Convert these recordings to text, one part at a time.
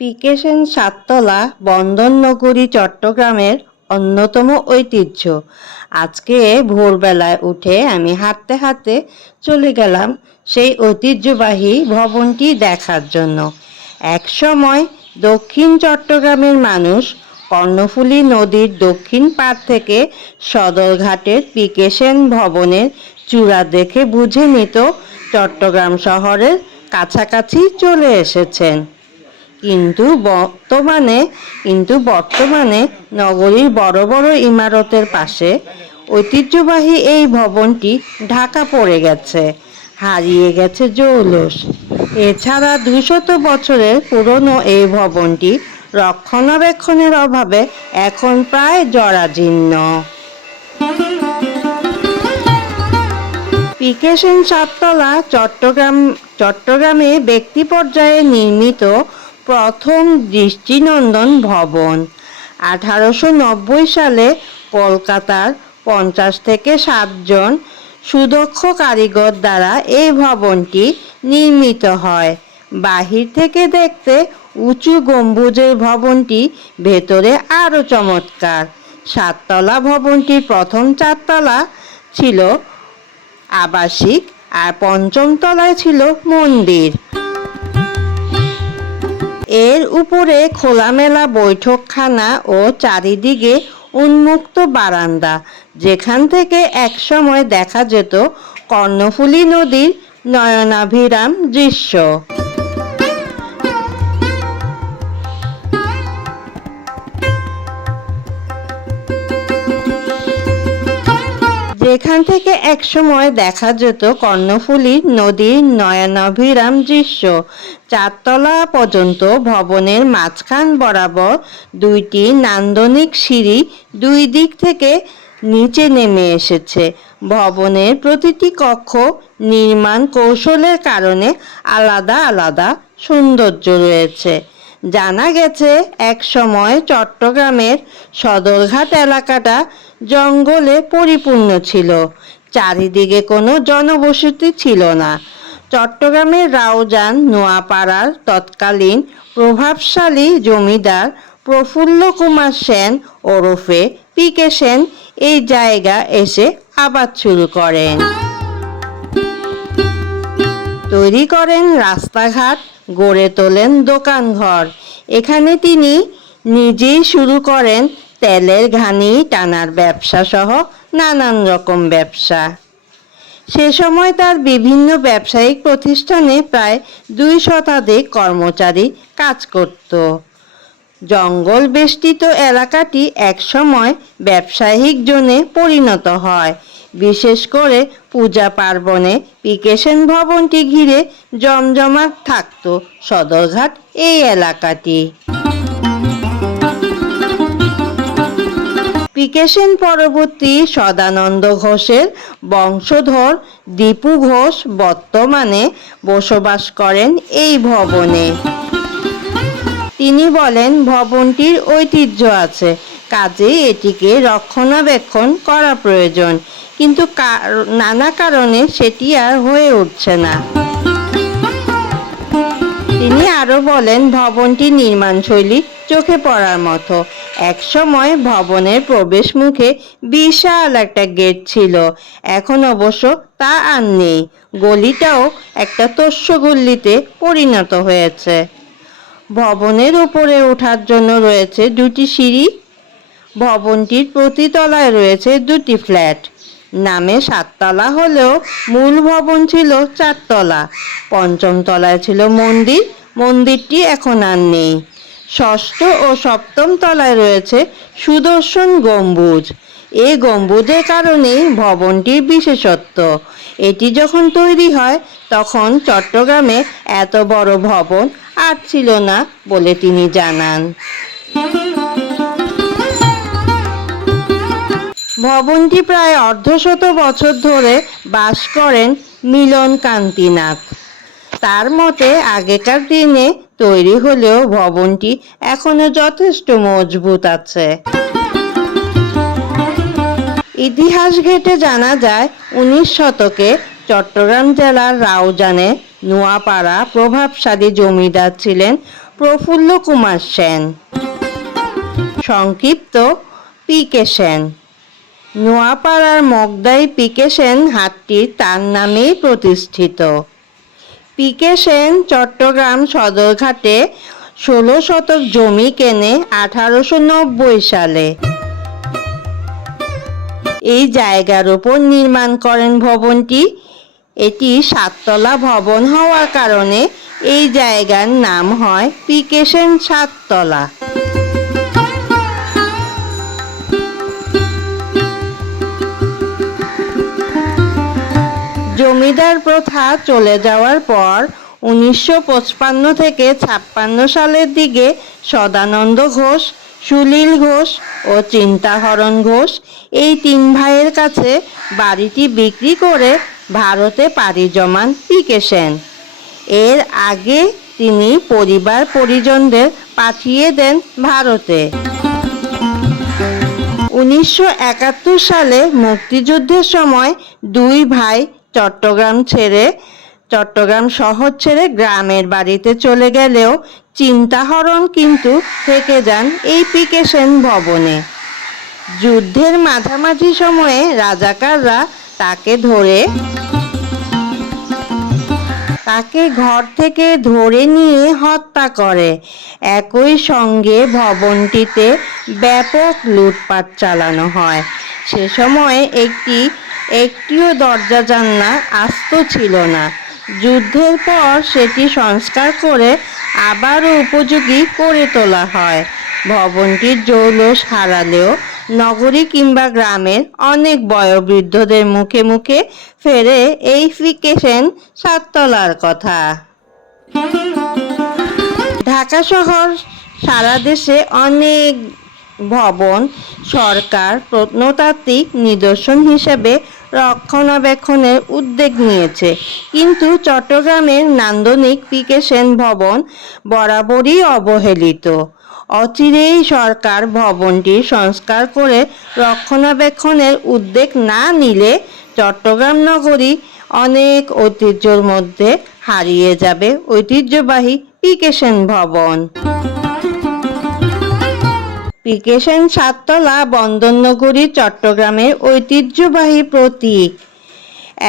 পিকে সেন সাততলা বন্দর নগরী চট্টগ্রামের অন্যতম ঐতিহ্য। আজকে ভোরবেলায় উঠে আমি হাঁটতে হাঁটতে চলে গেলাম সেই ঐতিহ্যবাহী ভবনটি দেখার জন্য। একসময় দক্ষিণ চট্টগ্রামের মানুষ কর্ণফুলী নদীর দক্ষিণ পাড় থেকে সদরঘাটের পিকে সেন ভবনের চূড়া দেখে বুঝে নিত চট্টগ্রাম শহরের কাছাকাছি চলে এসেছেন। কিন্তু বর্তমানে কিন্তু বর্তমানে নগরীর বড় বড় ইমারতের পাশে ঐতিহ্যবাহী এই ভবনটি ঢাকা পড়ে গেছে, হারিয়ে গেছে জৌলস। এছাড়া দুশত বছরের পুরনো এই ভবনটি রক্ষণাবেক্ষণের অভাবে এখন প্রায় জরাজীর্ণ। পিকেশন সাততলা চট্টগ্রাম, চট্টগ্রামে ব্যক্তি পর্যায়ে নির্মিত প্রথম দৃষ্টিনন্দন ভবন। আঠারোশো নব্বই সালে কলকাতার পঞ্চাশ থেকে সাতজন সুদক্ষ কারিগর দ্বারা এই ভবনটি নির্মিত হয়। বাহির থেকে দেখতে উঁচু গম্বুজের ভবনটি, ভেতরে আরও চমৎকার। সাততলা ভবনটির প্রথম চারতলা ছিল আবাসিক আর পঞ্চম তলায় ছিল মন্দির। এর উপরে খোলামেলা বৈঠকখানা ও চারিদিকে উন্মুক্ত বারান্দা, যেখান থেকে একসময় দেখা যেত কর্ণফুলী নদীর নয়নাভিরাম দৃশ্য। যেখান থেকে একসময় দেখা যেত কর্ণফুলী নদীর নয়নাভিরাম দৃশ্য। চারতলা পর্যন্ত ভবনের মাঝখান বরাবর দুইটি নান্দনিক সিঁড়ি দুই দিক থেকে নিচে নেমে এসেছে। ভবনের প্রতিটি কক্ষ নির্মাণ কৌশলের কারণে আলাদা আলাদা সৌন্দর্য রয়েছে। জানা গেছে, এক সময় চট্টগ্রামের সদরঘাট এলাকাটা জঙ্গলে পরিপূর্ণ ছিল। চারিদিকে কোনো জনবসতি ছিল না। চট্টগ্রামের রাউজান নোয়াপাড়ার তৎকালীন প্রভাবশালী জমিদার প্রফুল্ল কুমার সেন ওরফে পিকে সেন এই জায়গা এসে আবাদ শুরু করেন। তৈরি করেন রাস্তাঘাট, গড়ে তোলেন দোকানঘর। এখানে তিনি নিজেই শুরু করেন তেলের ঘানি, টানার ব্যবসা সহ নানান রকম ব্যবসা। সে সময় তার বিভিন্ন ব্যবসায়িক প্রতিষ্ঠানে প্রায় দুই শতাধিক কর্মচারী কাজ করত। জঙ্গল বেষ্টিত এলাকাটি একসময় ব্যবসায়িক জোনে পরিণত হয়। বিশেষ করে পূজা পার্বণে পিকেশন ভবনটি ঘিরে জমজমাট থাকত সদরঘাট এই এলাকাটি। পিকেশন পরবর্তী সদানন্দ ঘোষের বংশধর দীপু ঘোষ বর্তমানে বসবাস করেন এই ভবনে। তিনি বলেন, ভবনটির ঐতিহ্য আছে, কাজেই এটিকে রক্ষণাবেক্ষণ করা প্রয়োজন। কিন্তু নানা কারণে সেটি আর হয়ে উঠছে না। তিনি আরও বলেন, ভবনটি নির্মাণশৈলী চোখে পড়ার মতো। একসময় ভবনের প্রবেশ মুখে বিশাল একটা গেট ছিল। এখন অবশ্য তা আর নেই। গলিটাও একটা তস্যগল্লিতে পরিণত হয়েছে। ভবনের উপরে ওঠার জন্য রয়েছে দুটি সিঁড়ি। ভবনটির প্রতি তলায় রয়েছে দুটি ফ্ল্যাট। নামে সাততলা হলেও মূল ভবন ছিল চারতলা। পঞ্চম তলায় ছিল মন্দির, মন্দিরটি এখন আর নেই। ষষ্ঠ ও সপ্তম তলায় রয়েছে সুদর্শন গম্বুজ। এই গম্বুজের কারণেই ভবনটির বিশেষত্ব। এটি যখন তৈরি হয়, তখন চট্টগ্রামে এত বড় ভবন আর ছিল না বলে তিনি জানান। ভবনটি প্রায় অর্ধশত বছর ধরে বাস করেন মিলন কান্তিনাথ। তার মতে, আগেকার দিনে তৈরি হলেও ভবনটি এখনও যথেষ্ট মজবুত আছে। ইতিহাস ঘেটে জানা যায়, উনিশ শতকে চট্টগ্রাম জেলার রাউজানে নোয়াপাড়া প্রভাবশালী জমিদার ছিলেন প্রফুল্ল কুমার সেন। সংক্ষিপ্ত পি কে সেন। নোয়াপাড়ার মগদাই পিকে সেন হাটটি তার নামেই প্রতিষ্ঠিত। পিকে সেন চট্টগ্রাম সদরঘাটে ষোলো শতক জমি কেনে আঠারোশো নব্বই সালে। এই জায়গার উপর নির্মাণ করেন ভবনটি। এটি সাততলা ভবন হওয়ার কারণে এই জায়গার নাম হয় পিকে সেন সাততলা। জমিদার প্রথা চলে যাওয়ার পর উনিশশো থেকে ছাপ্পান্ন সালের দিকে সদানন্দ ঘোষ, সুনীল ঘোষ ও চিন্তাহরণ ঘোষ এই তিন ভাইয়ের কাছে বাড়িটি বিক্রি করে ভারতে পাড়ি জমান পিকে সেন। এর আগে তিনি পরিবার পরিজনদের পাঠিয়ে দেন ভারতে। উনিশশো একাত্তর সালে মুক্তিযুদ্ধের সময় দুই ভাই চট্টগ্রাম ছেড়ে, চট্টগ্রাম শহর ছেড়ে গ্রামের বাড়িতে চলে গেলেও চিন্তাহরণ কিন্তু থেকে যান এই পিকে সেন ভবনে। যুদ্ধের মাঝামাঝি সময়ে রাজাকাররা তাকে ধরে, তাকে ঘর থেকে ধরে নিয়ে হত্যা করে। একই সঙ্গে ভবনটিতে ব্যাপক লুটপাট চালানো হয়। সে সময়ে একটি একটিও দরজা জানলা আস্ত ছিল না। যুদ্ধের পর সেটি সংস্কার করে আবারও উপযোগী করে তোলা হয়। ভবনটির জৌলস হারালেও নগরী কিংবা গ্রামের অনেক বয়োবৃদ্ধদের মুখে মুখে ফেরে এই ফিকেশন সাততলার কথা। ঢাকা শহর সারা দেশে অনেক ভবন, সরকার, প্রত্নতাত্ত্বিক নিদর্শন হিসেবে রক্ষণাবেক্ষণের উদ্যোগ নিয়েছে। কিন্তু চট্টগ্রামের নান্দনিক পিকে সেন ভবন বরাবরই অবহেলিত। অচিরেই সরকার ভবনটি সংস্কার করে রক্ষণাবেক্ষণের উদ্যোগ না নিলে চট্টগ্রাম নগরী অনেক ঐতিহ্যর মধ্যে হারিয়ে যাবে ঐতিহ্যবাহী পিকেশন ভবন। পিকেশন সাততলা বন্দরনগরী চট্টগ্রামের ঐতিহ্যবাহী প্রতীক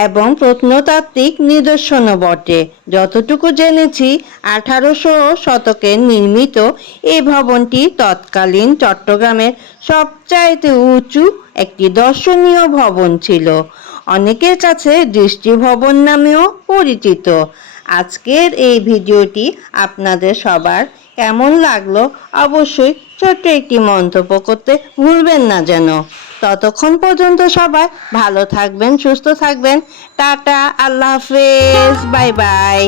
এবং প্রত্নতাত্ত্বিক নিদর্শনও বটে। যতটুকু জেনেছি, আঠারোশো শতকে নির্মিত এই ভবনটি তৎকালীন চট্টগ্রামের সবচাইতে উঁচু একটি দর্শনীয় ভবন ছিল। অনেকের কাছে দৃষ্টি ভবন নামেও পরিচিত। আজকের এই ভিডিওটি আপনাদের সবার কেমন লাগল অবশ্যই ছোট্ট একটি মন্তব্য করতে ভুলবেন না যেন। ততক্ষণ পর্যন্ত সবাই ভালো থাকবেন, সুস্থ থাকবেন। টাটা, আল্লাহ হাফেজ, বাই বাই।